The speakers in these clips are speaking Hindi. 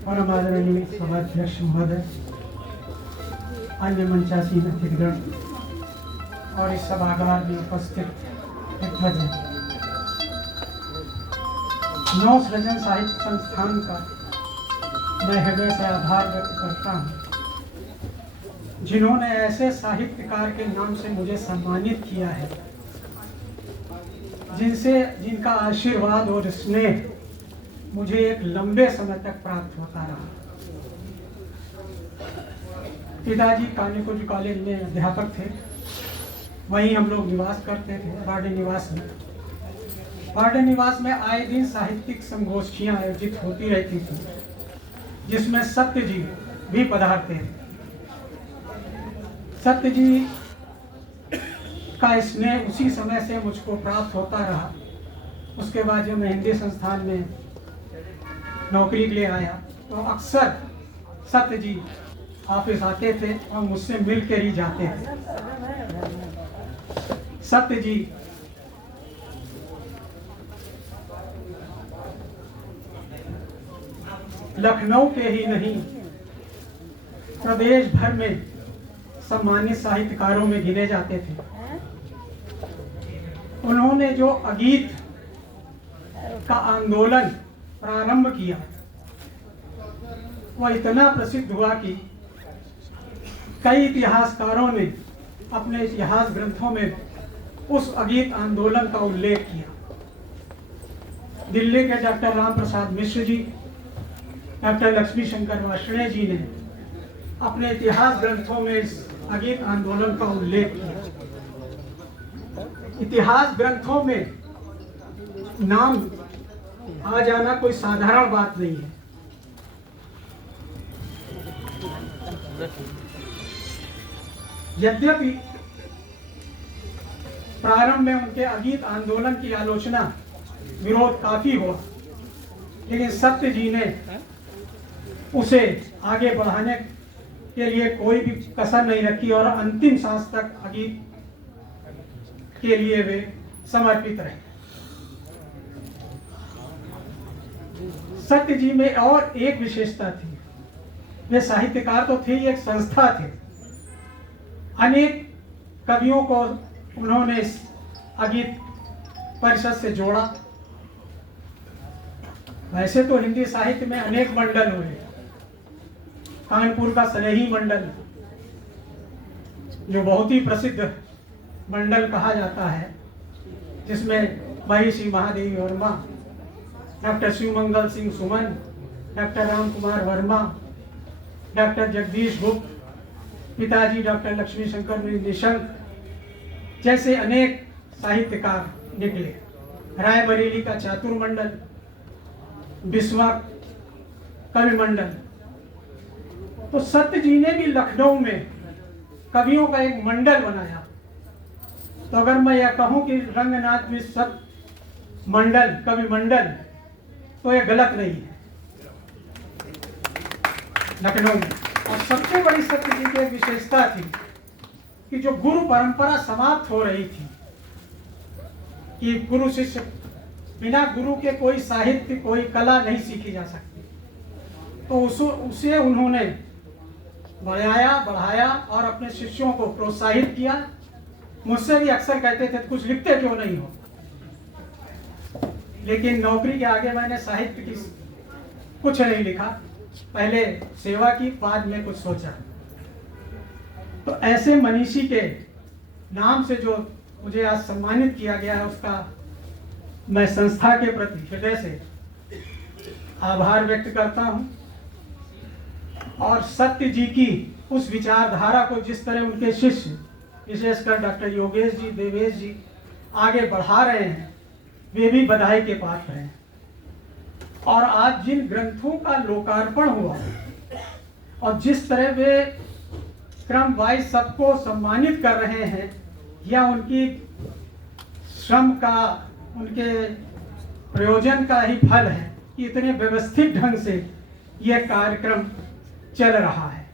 परम आदरणीय सभाध्यक्ष महोदय, अन्य मंचासीन अतिथिगण और इस सभागार में उपस्थित दिग्गज, नौ सृजन साहित्य संस्थान का मैं हृदय से आभार व्यक्त करता हूँ, जिन्होंने ऐसे साहित्यकार के नाम से मुझे सम्मानित किया है, जिनका आशीर्वाद और स्नेह मुझे एक लंबे समय तक प्राप्त होता रहा। पिताजी कानीकुंज कॉलेज में अध्यापक थे, वहीं हम लोग निवास करते थे वार्डे निवास में। वार्डे निवास में आए दिन साहित्यिक संगोष्ठियां आयोजित होती रहती थी, जिसमें सत्य जी भी पधारते थे। सत्य जी का स्नेह उसी समय से मुझको प्राप्त होता रहा। उसके बाद जब मैं हिंदी संस्थान में नौकरी के लिए आया तो अक्सर सत्य जी ऑफिस आते थे और मुझसे मिल कर ही जाते थे। सत्य जी लखनऊ के ही नहीं, प्रदेश भर में सम्मानित साहित्यकारों में गिने जाते थे। उन्होंने जो अगीत का आंदोलन प्रारंभ किया, वह इतना प्रसिद्ध हुआ कि कई इतिहासकारों ने अपने इतिहास ग्रंथों में उस अगीत आंदोलन का उल्लेख किया। दिल्ली के डॉक्टर राम प्रसाद मिश्र जी, डॉक्टर लक्ष्मी शंकर वार्ष्णेय जी ने अपने इतिहास ग्रंथों में इस अगीत आंदोलन का उल्लेख किया। इतिहास ग्रंथों में नाम आ जाना कोई साधारण बात नहीं है। यद्यपि प्रारंभ में उनके अगीत आंदोलन की आलोचना, विरोध काफी हुआ, लेकिन सत्य जी ने उसे आगे बढ़ाने के लिए कोई भी कसर नहीं रखी और अंतिम सांस तक अगीत के लिए वे समर्पित रहे। सत्य जी में और एक विशेषता थी, वे साहित्यकार तो थे, एक संस्था थे। अनेक कवियों को उन्होंने इस अगीत परिषद से जोड़ा। वैसे तो हिंदी साहित्य में अनेक मंडल हुए। कानपुर का सनेही मंडल, जो बहुत ही प्रसिद्ध मंडल कहा जाता है, जिसमें महिषी Mahadevi Verma, doctor Shivmangal Singh Suman, doctor Ram Kumar Verma, doctor Jagdish गुप्त, पिताजी डॉक्टर लक्ष्मी शंकर निशंक जैसे अनेक साहित्यकार निकले। रायबरेली का चातुर मंडल, बिस्वा कवि मंडल। तो सत्य जी ने भी लखनऊ में कवियों का एक मंडल बनाया। तो अगर मैं यह कहूं कि रंगनाथ विश्व मंडल, कवि मंडल, तो यह गलत नहीं है लखनऊ में। और सबसे बड़ी सत्य जी की एक विशेषता थी कि जो गुरु परंपरा समाप्त हो रही थी, कि गुरु शिष्य, बिना गुरु के कोई साहित्य, कोई कला नहीं सीखी जा सकती, तो उसे उन्होंने बढ़ाया और अपने शिष्यों को प्रोत्साहित किया। मुझसे भी अक्सर कहते थे कुछ लिखते क्यों नहीं हो, लेकिन नौकरी के आगे मैंने साहित्य की कुछ नहीं लिखा। पहले सेवा की, बाद में कुछ सोचा। तो ऐसे मनीषी के नाम से जो मुझे आज सम्मानित किया गया है, उसका मैं संस्था के प्रति हृदय से आभार व्यक्त करता हूं। और सत्य जी की उस विचारधारा को जिस तरह उनके शिष्य, विशेषकर डॉक्टर योगेश जी, देवेश जी आगे बढ़ा रहे हैं, वे भी बधाई के पात्र हैं। और आज जिन ग्रंथों का लोकार्पण हुआ और जिस तरह वे क्रम वाइज सबको सम्मानित कर रहे हैं, या उनकी श्रम का, उनके प्रयोजन का ही फल है कि इतने व्यवस्थित ढंग से यह कार्यक्रम चल रहा है।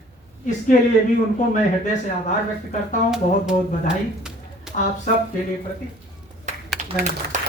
इसके लिए भी उनको मैं हृदय से आभार व्यक्त करता हूं। बहुत बहुत बधाई आप सब के लिए प्रति। धन्यवाद।